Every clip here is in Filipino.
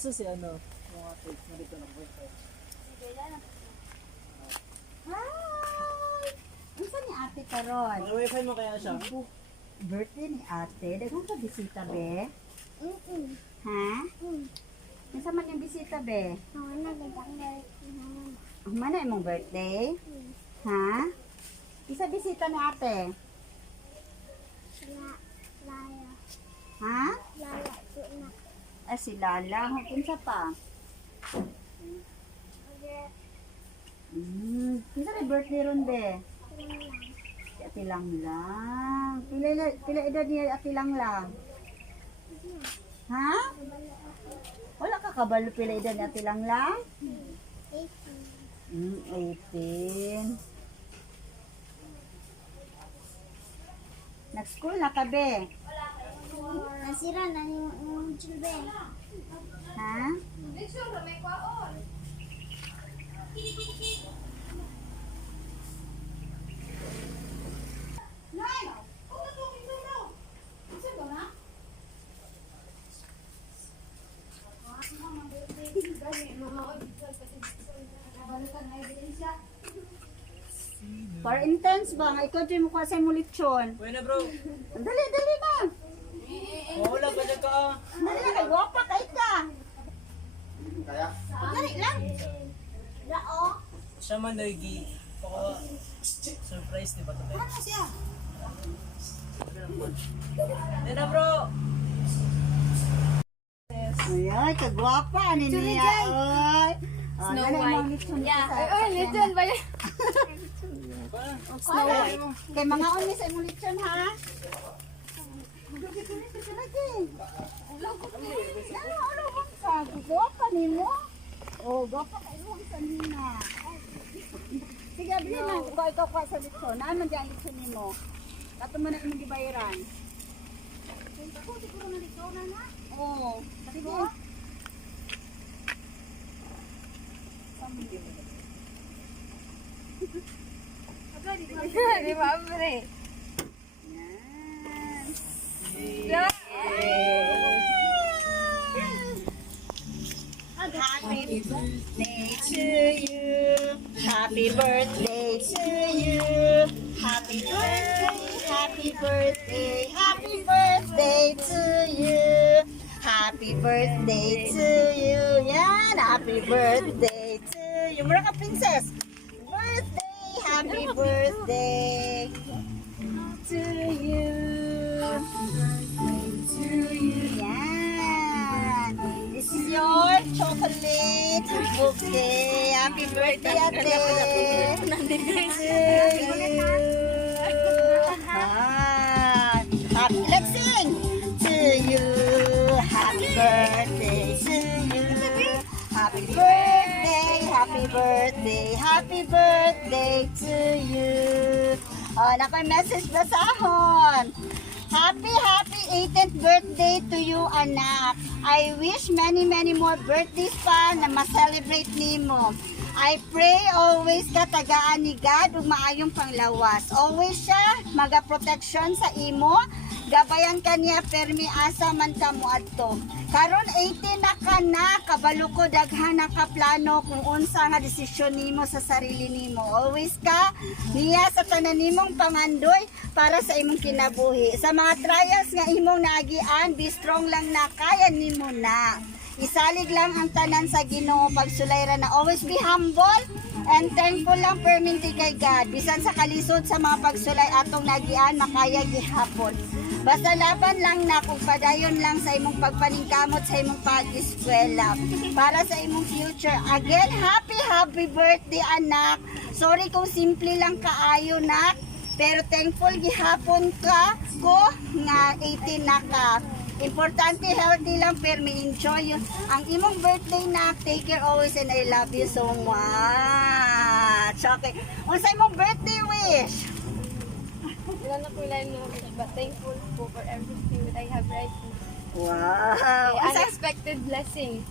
Asa si ano? Mga cake na dito ng boyfriend. Hi! Unsa ni ate karon? Mga wifi mo kaya siya? Birthday ni ate. Daghang ka bisita be? Ha? Unsa man yung bisita be? Ang mana imong birthday? Ha? Isa bisita ni ate? Ha? Ah, si Lala. Unsa pa? Kinsa may birthday ron be? Si Ate Lang. Pila edad niya Ate Lang? Ha? Wala ka kabalo pila edad ni Ate Lang? 18. Nag-school na ka be? Nasira na yung children. Ha? For intense ba? Ikaw din mo kasi mo lechon. Uy na bro. Dali na. Wala ba dyan ka? Dali na, kay wapa kay ka. Dali lang. Siya man nagi. Surprise di ba ito? Ano siya? Yan na bro. Ay, kagwapa ni niya. Oy. Snow Dali White. mo lechon Yeah. sa. Oy, lechon ba yan? Snow White. Kay mga unis sa imong lechon ha. Ano ka? Gwapa ni mo? Oh, gwapa kayo sa nina. Sige, abli na. Ikaw pa sa lechon. Naman dyan lechon ni mo. Kato mo na imong gibayaran. Ako, siguro na lechon na. Oo. Sige. Di ba, pre? Yan. Happy birthday to you. Happy birthday to you. Happy birthday, happy birthday, happy birthday to you. Happy birthday to you. Yan, happy birthday to you. Mura ka, princess. Birthday, happy birthday to you. Yan. This is your chocolate bouquet. Happy birthday, ate. To you. Happy, let's sing. To you. Happy birthday to you. Happy birthday, happy birthday, happy birthday to you. Oh, nakoy message na sahon. Happy 18th birthday to you, anak. I wish many more birthdays pa na ma-celebrate nimo. I pray always ka tagaan ni God ug maayong panglawas. Always siya maga-protection sa imo. Gabayan ka niya permi asa man ka moadto. Karon 18 na ka na, kabalo ko daghan na ka plano kung unsa nga desisyon nimo sa sarili nimo. Always ka niya sa tanan nimong pangandoy para sa imong kinabuhi. Sa mga trials nga imong naagian, be strong lang na, kaya nimo na. Isalig lang ang tanan sa Ginoo, pagsulay Rana. Always be humble and thankful lang perminti kay God. Bisan sa kalisod sa mga pagsulay atong nagian, makaya gihapon. Basta laban lang na kung padayon lang sa imong pagpaningkamot sa imong pag-eskwela para sa imong future. Again, happy birthday, anak. Sorry kung simple lang kaayo, nak. Pero thankful gihapon ka ko nga 18 na ka. Importante healthy lang pero may enjoy ang imong birthday, na take care always and I love you so much. Okay. Unsa imong birthday wish? Wala na po lang no, but thankful po for everything that I have right now. Wow. Unexpected blessing.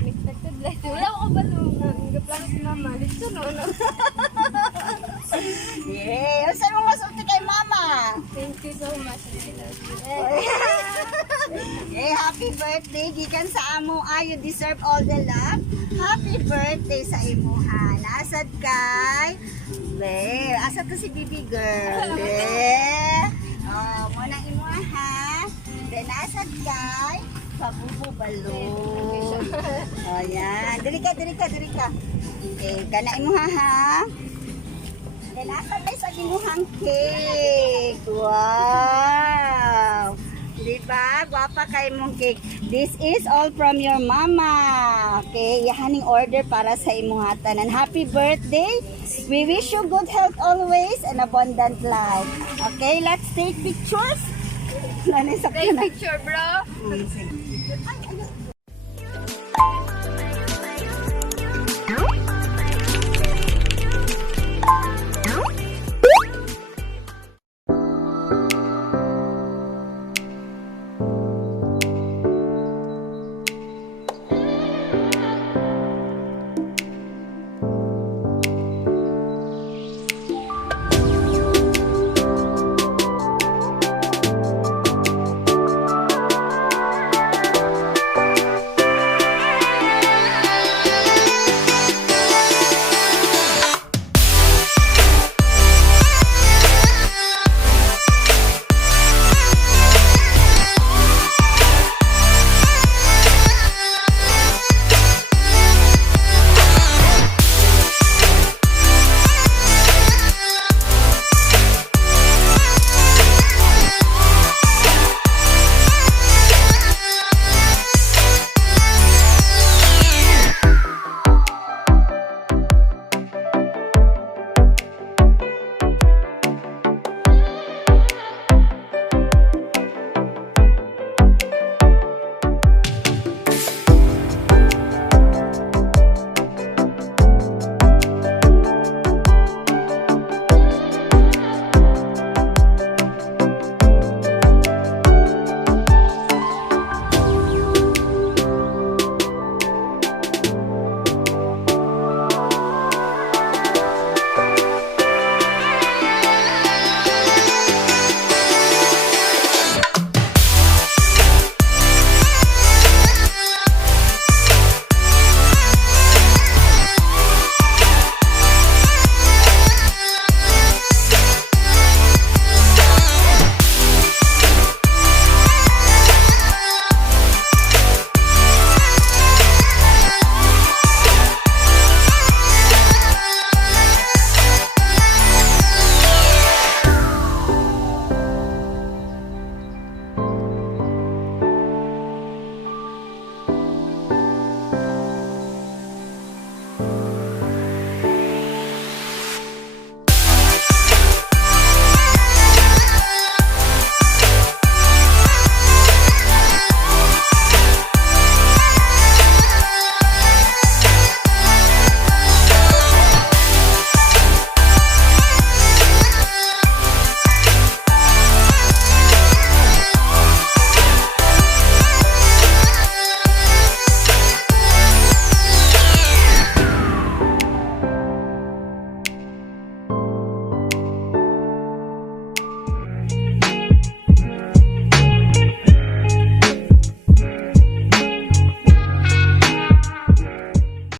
Unexpected blessing. Wala ko kabalo. Nagplano si mama. Dito no. Yay! Unsa mo masulti kay mama? Thank you so much. I love you. Hey, happy birthday. Gikan sa amo. You deserve all the love. Happy birthday sa imuha. Nasad kay? Be, asa to si baby girl? Be. Oh, muna imuha ha. Then nasad kay? Pabububalo. Oh, yan. Diri ka. Okay, kana imuha ha. Then nasad tayo sa imuhang cake. Wow. Diba? Guwapa kay mong cake. This is all from your mama. Okay, yahaning order para sa imong tanan. Happy birthday. We wish you good health always and abundant life. Okay, let's take pictures. Take picture, bro. Sige.